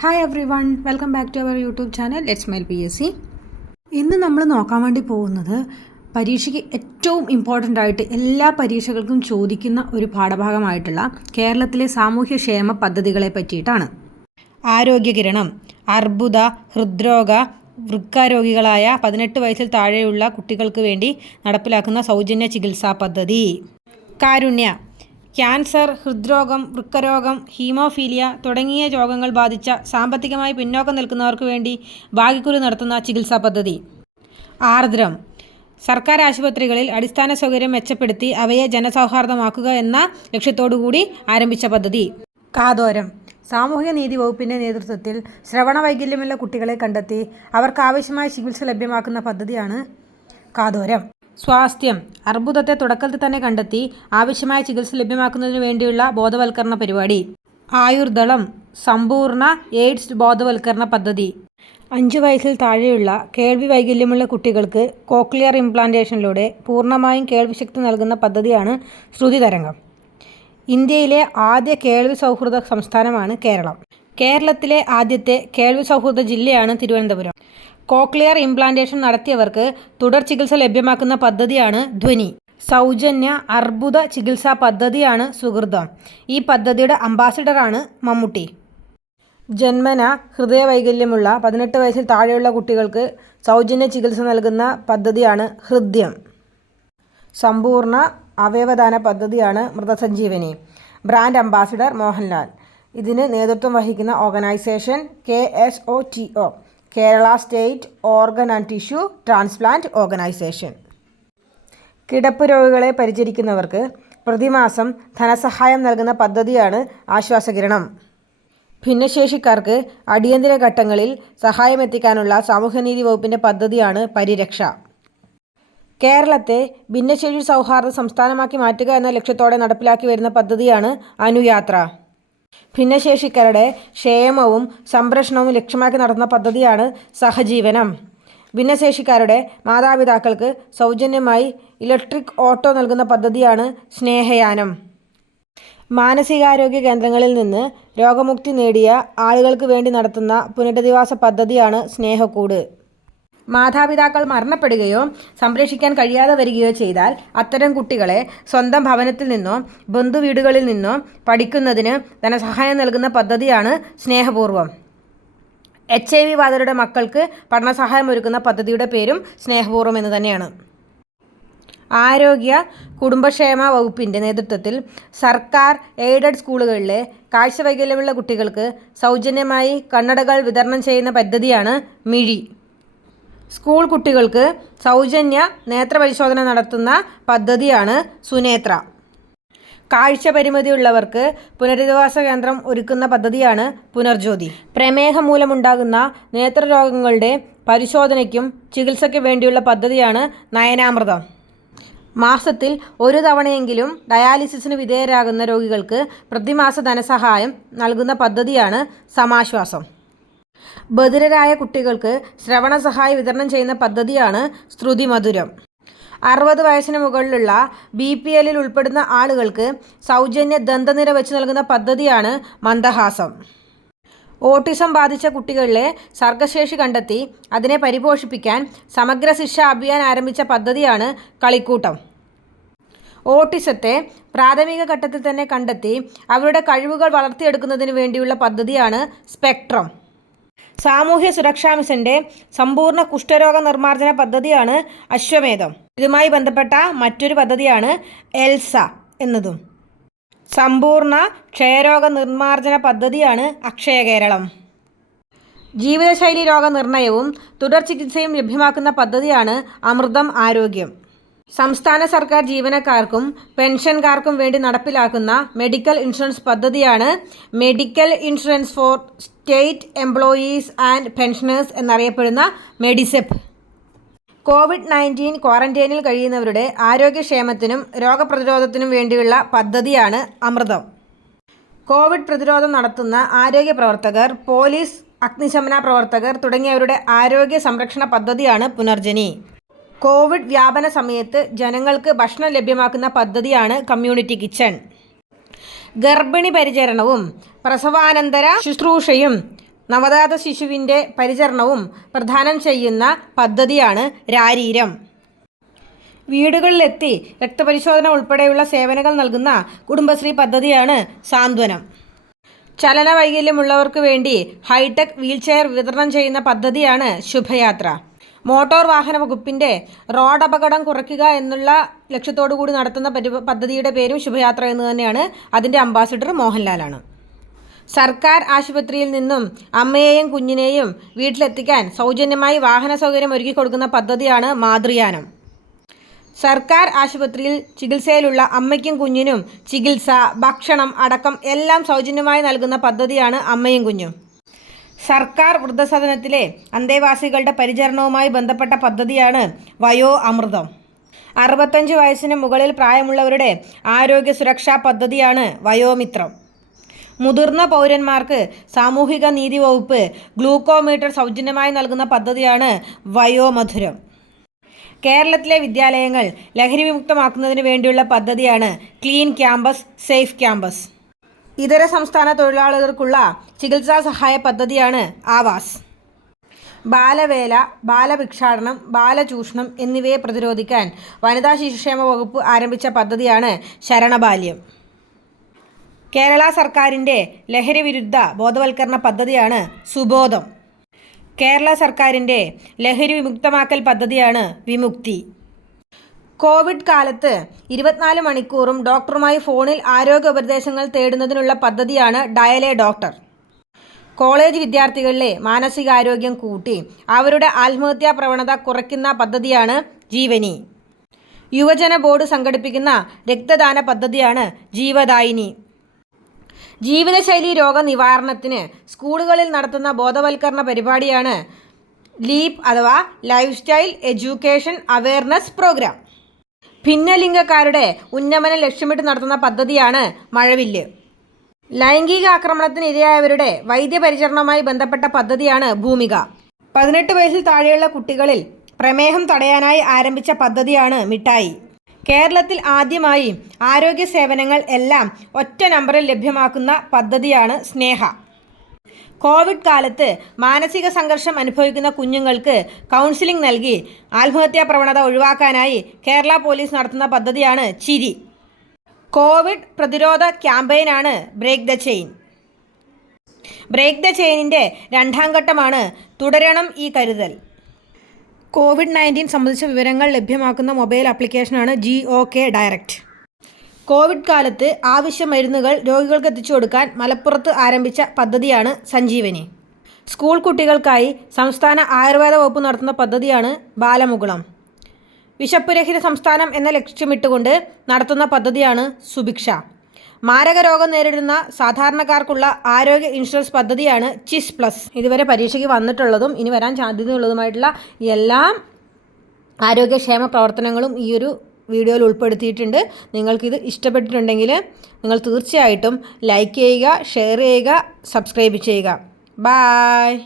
Hi everyone, welcome back to our YouTube channel let's mail PSC. ഇന്ന് നമ്മൾ നോക്കാൻ വേണ്ടി പോകുന്നത് പരീക്ഷയ്ക്ക് ഏറ്റവും ഇമ്പോർട്ടൻ്റ് ആയിട്ട് എല്ലാ പരീക്ഷകൾക്കും ചോദിക്കുന്ന ഒരു പാഠഭാഗമായിട്ടുള്ള കേരളത്തിലെ സാമൂഹ്യക്ഷേമ പദ്ധതികളെ പറ്റിയിട്ടാണ്. ആരോഗ്യകിരണം, അർബുദ, ഹൃദ്രോഗ, വൃക്കാരോഗികളായ 18 വയസ്സിൽ താഴെയുള്ള കുട്ടികൾക്ക് വേണ്ടി നടപ്പിലാക്കുന്ന സൗജന്യ ചികിത്സാ പദ്ധതി. കാരുണ്യ, ക്യാൻസർ, ഹൃദ്രോഗം, വൃക്കരോഗം, ഹീമോഫീലിയ തുടങ്ങിയ രോഗങ്ങൾ ബാധിച്ച സാമ്പത്തികമായി പിന്നോക്കം നിൽക്കുന്നവർക്ക് വേണ്ടി ഭാഗ്യക്കുറി നടത്തുന്ന ചികിത്സാ പദ്ധതി. ആർദ്രം, സർക്കാർ ആശുപത്രികളിൽ അടിസ്ഥാന സൗകര്യം മെച്ചപ്പെടുത്തി അവയെ ജനസൗഹാർദ്ദമാക്കുക എന്ന ലക്ഷ്യത്തോടുകൂടി ആരംഭിച്ച പദ്ധതി. കാതോരം, സാമൂഹ്യനീതി വകുപ്പിൻ്റെ നേതൃത്വത്തിൽ ശ്രവണ വൈകല്യമുള്ള കുട്ടികളെ കണ്ടെത്തി അവർക്കാവശ്യമായ ചികിത്സ ലഭ്യമാക്കുന്ന പദ്ധതിയാണ് കാതോരം. സ്വാസ്ഥ്യം, അർബുദത്തെ തുടക്കത്തിൽ തന്നെ കണ്ടെത്തി ആവശ്യമായ ചികിത്സ ലഭ്യമാക്കുന്നതിന് വേണ്ടിയുള്ള ബോധവൽക്കരണ പരിപാടി. ആയുർദളം, സമ്പൂർണ്ണ എയ്ഡ്സ് ബോധവൽക്കരണ പദ്ധതി. 5 വയസ്സിൽ താഴെയുള്ള കേൾവി വൈകല്യമുള്ള കുട്ടികൾക്ക് കോക്ലിയർ ഇംപ്ലാന്റേഷനിലൂടെ പൂർണ്ണമായും കേൾവിശക്തി നൽകുന്ന പദ്ധതിയാണ് ശ്രുതി തരംഗം. ഇന്ത്യയിലെ ആദ്യ കേൾവി സൗഹൃദ സംസ്ഥാനമാണ് കേരളം. കേരളത്തിലെ ആദ്യത്തെ കേൾവി സൗഹൃദ ജില്ലയാണ് തിരുവനന്തപുരം. കോക്ലിയർ ഇംപ്ലാന്റേഷൻ നടത്തിയവർക്ക് തുടർ ചികിത്സ ലഭ്യമാക്കുന്ന പദ്ധതിയാണ് ധ്വനി. സൗജന്യ അർബുദ ചികിത്സാ പദ്ധതിയാണ് സുഹൃതം. ഈ പദ്ധതിയുടെ അംബാസിഡറാണ് മമ്മൂട്ടി. ജന്മന ഹൃദയവൈകല്യമുള്ള 18 വയസ്സിൽ താഴെയുള്ള കുട്ടികൾക്ക് സൗജന്യ ചികിത്സ നൽകുന്ന പദ്ധതിയാണ് ഹൃദ്യം. സമ്പൂർണ്ണ അവയവദാന പദ്ധതിയാണ് മൃതസഞ്ജീവനി. Brand ambassador Mohanlal. ഇതിന് നേതൃത്വം വഹിക്കുന്ന organisation KSOTO, Kerala state organ and tissue transplant organisation. കിടപ്പ് രോഗികളെ പരിചരിക്കുന്നവർക്ക് പ്രതിമാസം ധനസഹായം നൽകുന്ന പദ്ധതിയാണ് ആശ്വാസകിരണം. ഭിന്നശേഷിക്കാർക്ക് അടിയന്തര ഘട്ടങ്ങളിൽ സഹായമെത്തിക്കാനുള്ള സാമൂഹ്യനീതി വകുപ്പിൻ്റെ പദ്ധതിയാണ് പരിരക്ഷ. കേരളത്തെ ഭിന്നശേഷി സൗഹാർദ്ദ സംസ്ഥാനമാക്കി മാറ്റുക എന്ന ലക്ഷ്യത്തോടെ നടപ്പിലാക്കി വരുന്ന പദ്ധതിയാണ് അനുയാത്ര. ഭിന്നശേഷിക്കാരുടെ ക്ഷേമവും സംരക്ഷണവും ലക്ഷ്യമാക്കി നടത്തുന്ന പദ്ധതിയാണ് സഹജീവനം. ഭിന്നശേഷിക്കാരുടെ മാതാപിതാക്കൾക്ക് സൗജന്യമായി ഇലക്ട്രിക് ഓട്ടോ നൽകുന്ന പദ്ധതിയാണ് സ്നേഹയാനം. മാനസികാരോഗ്യ കേന്ദ്രങ്ങളിൽ നിന്ന് രോഗമുക്തി നേടിയ ആളുകൾക്ക് വേണ്ടി നടത്തുന്ന പുനരധിവാസ പദ്ധതിയാണ് സ്നേഹക്കൂട്. മാതാപിതാക്കൾ മരണപ്പെടുകയോ സംരക്ഷിക്കാൻ കഴിയാതെ വരികയോ ചെയ്താൽ അത്തരം കുട്ടികളെ സ്വന്തം ഭവനത്തിൽ നിന്നോ ബന്ധുവീടുകളിൽ നിന്നോ പഠിക്കുന്നതിന് ധനസഹായം നൽകുന്ന പദ്ധതിയാണ് സ്നേഹപൂർവ്വം. HIV ബാധിതരുടെ മക്കൾക്ക് പഠനസഹായം ഒരുക്കുന്ന പദ്ധതിയുടെ പേരും സ്നേഹപൂർവ്വം എന്ന് തന്നെയാണ്. ആരോഗ്യ കുടുംബക്ഷേമ വകുപ്പിൻ്റെ നേതൃത്വത്തിൽ സർക്കാർ എയ്ഡഡ് സ്കൂളുകളിലെ കാഴ്ചവൈകല്യമുള്ള കുട്ടികൾക്ക് സൗജന്യമായി കണ്ണടകൾ വിതരണം ചെയ്യുന്ന പദ്ധതിയാണ് മിഴി. സ്കൂൾ കുട്ടികൾക്ക് സൗജന്യ നേത്രപരിശോധന നടത്തുന്ന പദ്ധതിയാണ് സുനേത്ര. കാഴ്ച പരിമിതിയുള്ളവർക്ക് പുനരധിവാസ കേന്ദ്രം ഒരുക്കുന്ന പദ്ധതിയാണ് പുനർജ്യോതി. പ്രമേഹം മൂലമുണ്ടാകുന്ന നേത്രരോഗങ്ങളുടെ പരിശോധനയ്ക്കും ചികിത്സയ്ക്കും വേണ്ടിയുള്ള പദ്ധതിയാണ് നയനാമൃതം. മാസത്തിൽ 1 തവണയെങ്കിലും ഡയാലിസിസിന് വിധേയരാകുന്ന രോഗികൾക്ക് പ്രതിമാസ ധനസഹായം നൽകുന്ന പദ്ധതിയാണ് സമാശ്വാസം. ബധിരരായ കുട്ടികൾക്ക് ശ്രവണ സഹായം വിതരണം ചെയ്യുന്ന പദ്ധതിയാണ് ശ്രുതിമധുരം. 60 വയസ്സിന് മുകളിലുള്ള BPLൽ ഉൾപ്പെടുന്ന ആളുകൾക്ക് സൗജന്യ ദന്തനിര വെച്ച് നൽകുന്ന പദ്ധതിയാണ് മന്ദഹാസം. ഓട്ടിസം ബാധിച്ച കുട്ടികളിലെ സർഗശേഷി കണ്ടെത്തി അതിനെ പരിപോഷിപ്പിക്കാൻ സമഗ്ര ശിക്ഷ അഭിയാൻ ആരംഭിച്ച പദ്ധതിയാണ് കളിക്കൂട്ടം. ഓട്ടിസത്തെ പ്രാഥമിക ഘട്ടത്തിൽ തന്നെ കണ്ടെത്തി അവരുടെ കഴിവുകൾ വളർത്തിയെടുക്കുന്നതിന് വേണ്ടിയുള്ള പദ്ധതിയാണ് സ്പെക്ട്രം. സാമൂഹ്യ സുരക്ഷാ മിഷന്റെ സമ്പൂർണ്ണ കുഷ്ഠരോഗ നിർമ്മാർജ്ജന പദ്ധതിയാണ് അശ്വമേധം. ഇതുമായി ബന്ധപ്പെട്ട മറ്റൊരു പദ്ധതിയാണ് എൽസ എന്നതും. സമ്പൂർണ്ണ ക്ഷയരോഗ നിർമ്മാർജ്ജന പദ്ധതിയാണ് അക്ഷയ കേരളം. ജീവിതശൈലി രോഗനിർണയവും തുടർ ചികിത്സയും ലഭ്യമാക്കുന്ന പദ്ധതിയാണ് അമൃതം ആരോഗ്യം. സംസ്ഥാന സർക്കാർ ജീവനക്കാർക്കും പെൻഷൻകാർക്കും വേണ്ടി നടപ്പിലാക്കുന്ന മെഡിക്കൽ ഇൻഷുറൻസ് പദ്ധതിയാണ് medical insurance four state employees and pensioners എന്നറിയപ്പെടുന്ന മെഡിസെപ്പ്. COVID-19 ക്വാറന്റൈനിൽ കഴിയുന്നവരുടെ ആരോഗ്യക്ഷേമത്തിനും രോഗപ്രതിരോധത്തിനും വേണ്ടിയുള്ള പദ്ധതിയാണ് അമൃതം. കോവിഡ് പ്രതിരോധം നടത്തുന്ന ആരോഗ്യ പ്രവർത്തകർ, പോലീസ്, അഗ്നിശമന പ്രവർത്തകർ തുടങ്ങിയവരുടെ ആരോഗ്യ സംരക്ഷണ പദ്ധതിയാണ് പുനർജനി. കോവിഡ് വ്യാപന സമയത്ത് ജനങ്ങൾക്ക് ഭക്ഷണം ലഭ്യമാക്കുന്ന പദ്ധതിയാണ് കമ്മ്യൂണിറ്റി കിച്ചൺ. ഗർഭിണി പരിചരണവും പ്രസവാനന്തര ശുശ്രൂഷയും നവജാത ശിശുവിൻ്റെ പരിചരണവും പ്രദാനം ചെയ്യുന്ന പദ്ധതിയാണ് രാരീരം. വീടുകളിലെത്തി രക്തപരിശോധന ഉൾപ്പെടെയുള്ള സേവനങ്ങൾ നൽകുന്ന കുടുംബശ്രീ പദ്ധതിയാണ് സാന്ത്വനം. ചലന വൈകല്യമുള്ളവർക്ക് വേണ്ടി ഹൈടെക് വീൽചെയർ വിതരണം ചെയ്യുന്ന പദ്ധതിയാണ് ശുഭയാത്ര. മോട്ടോർ വാഹന വകുപ്പിൻ്റെ റോഡ് അപകടം കുറയ്ക്കുക എന്നുള്ള ലക്ഷ്യത്തോടു കൂടി നടത്തുന്ന പദ്ധതിയുടെ പേരും ശുഭയാത്ര എന്ന് തന്നെയാണ്. അതിൻ്റെ അംബാസിഡർ മോഹൻലാലാണ്. സർക്കാർ ആശുപത്രിയിൽ നിന്നും അമ്മയെയും കുഞ്ഞിനെയും വീട്ടിലെത്തിക്കാൻ സൗജന്യമായി വാഹന സൗകര്യം ഒരുക്കി കൊടുക്കുന്ന പദ്ധതിയാണ് മാതൃയാനം. സർക്കാർ ആശുപത്രിയിൽ ചികിത്സയിലുള്ള അമ്മയ്ക്കും കുഞ്ഞിനും ചികിത്സ, ഭക്ഷണം അടക്കം എല്ലാം സൗജന്യമായി നൽകുന്ന പദ്ധതിയാണ് അമ്മയും കുഞ്ഞും. സർക്കാർ വൃദ്ധസദനത്തിലെ അന്തേവാസികളുടെ പരിചരണവുമായി ബന്ധപ്പെട്ട പദ്ധതിയാണ് വയോ അമൃതം. 65 വയസ്സിന് മുകളിൽ പ്രായമുള്ളവരുടെ ആരോഗ്യ സുരക്ഷാ പദ്ധതിയാണ് വയോമിത്രം. മുതിർന്ന പൗരന്മാർക്ക് സാമൂഹിക നീതി വകുപ്പ് ഗ്ലൂക്കോമീറ്റർ സൗജന്യമായി നൽകുന്ന പദ്ധതിയാണ് വയോമധുരം. കേരളത്തിലെ വിദ്യാലയങ്ങൾ ലഹരി വിമുക്തമാക്കുന്നതിന് വേണ്ടിയുള്ള പദ്ധതിയാണ് ക്ലീൻ ക്യാമ്പസ്, സേഫ് ക്യാമ്പസ്. ഇതര സംസ്ഥാന തൊഴിലാളികൾക്കുള്ള ചികിത്സാ സഹായ പദ്ധതിയാണ് ആവാസ്. ബാലവേല, ബാലഭിക്ഷാടനം, ബാലചൂഷണം എന്നിവയെ പ്രതിരോധിക്കാൻ വനിതാ ശിശുക്ഷേമ വകുപ്പ് ആരംഭിച്ച പദ്ധതിയാണ് ശരണബാല്യം. കേരള സർക്കാരിൻ്റെ ലഹരി വിരുദ്ധ ബോധവൽക്കരണ പദ്ധതിയാണ് സുബോധം. കേരള സർക്കാരിൻ്റെ ലഹരി വിമുക്തമാക്കൽ പദ്ധതിയാണ് വിമുക്തി. കോവിഡ് കാലത്ത് 24 മണിക്കൂറും ഡോക്ടറുമായി ഫോണിൽ ആരോഗ്യ ഉപദേശങ്ങൾ തേടുന്നതിനുള്ള പദ്ധതിയാണ് ഡയലേ ഡോക്ടർ. കോളേജ് വിദ്യാർത്ഥികളിലെ മാനസികാരോഗ്യം കൂട്ടി അവരുടെ ആത്മഹത്യാ പ്രവണത കുറയ്ക്കുന്ന പദ്ധതിയാണ് ജീവനി. യുവജന ബോർഡ് സംഘടിപ്പിക്കുന്ന രക്തദാന പദ്ധതിയാണ് ജീവദായിനി. ജീവിതശൈലി രോഗ നിവാരണത്തിന് സ്കൂളുകളിൽ നടത്തുന്ന ബോധവൽക്കരണ പരിപാടിയാണ് ലീപ് അഥവാ lifestyle education awareness programme. ഭിന്നലിംഗക്കാരുടെ ഉന്നമനം ലക്ഷ്യമിട്ട് നടത്തുന്ന പദ്ധതിയാണ് മഴവില്ല്. ലൈംഗിക ആക്രമണത്തിന് ഇരയായവരുടെ വൈദ്യപരിചരണവുമായി ബന്ധപ്പെട്ട പദ്ധതിയാണ് ഭൂമിക. 18 വയസ്സിൽ താഴെയുള്ള കുട്ടികളിൽ പ്രമേഹം തടയാനായി ആരംഭിച്ച പദ്ധതിയാണ് മിഠായി. കേരളത്തിൽ ആദ്യമായി ആരോഗ്യ സേവനങ്ങൾ എല്ലാം ഒറ്റ നമ്പറിൽ ലഭ്യമാക്കുന്ന പദ്ധതിയാണ് സ്നേഹ. കോവിഡ് കാലത്ത് മാനസിക സംഘർഷം അനുഭവിക്കുന്ന കുഞ്ഞുങ്ങൾക്ക് കൗൺസിലിംഗ് നൽകി ആത്മഹത്യാ പ്രവണത ഒഴിവാക്കാനായി കേരള പോലീസ് നടത്തുന്ന പദ്ധതിയാണ് ചിരി. കോവിഡ് പ്രതിരോധ ക്യാമ്പയിനാണ് break the chain. Break the ചെയിനിൻ്റെ 2ാം ഘട്ടമാണ് തുടരണം ഈ കരുതൽ. COVID-19 സംബന്ധിച്ച വിവരങ്ങൾ ലഭ്യമാക്കുന്ന മൊബൈൽ ആപ്ലിക്കേഷനാണ് GOK ഡയറക്റ്റ്. കോവിഡ് കാലത്ത് ആവശ്യ മരുന്നുകൾ രോഗികൾക്ക് എത്തിച്ചു കൊടുക്കാൻ മലപ്പുറത്ത് ആരംഭിച്ച പദ്ധതിയാണ് സഞ്ജീവനി. സ്കൂൾ കുട്ടികൾക്കായി സംസ്ഥാന ആയുർവേദ വകുപ്പ് നടത്തുന്ന പദ്ധതിയാണ് ബാലമുകുളം. വിശപ്പുരഹിത സംസ്ഥാനം എന്ന ലക്ഷ്യമിട്ടുകൊണ്ട് നടത്തുന്ന പദ്ധതിയാണ് സുഭിക്ഷ. മാരക രോഗം നേരിടുന്ന സാധാരണക്കാർക്കുള്ള ആരോഗ്യ ഇൻഷുറൻസ് പദ്ധതിയാണ് ചിസ് പ്ലസ്. ഇതുവരെ പരീക്ഷയ്ക്ക് വന്നിട്ടുള്ളതും ഇനി വരാൻ സാധ്യതയുള്ളതുമായിട്ടുള്ള എല്ലാ ആരോഗ്യക്ഷേമ പ്രവർത്തനങ്ങളും ഈ ഒരു വീഡിയോയിൽ ഉൾപ്പെടുത്തിയിട്ടുണ്ട്. നിങ്ങൾക്കിത് ഇഷ്ടപ്പെട്ടിട്ടുണ്ടെങ്കിൽ നിങ്ങൾ തീർച്ചയായിട്ടും ലൈക്ക് ചെയ്യുക, ഷെയർ ചെയ്യുക, സബ്സ്ക്രൈബ് ചെയ്യുക. ബായ്.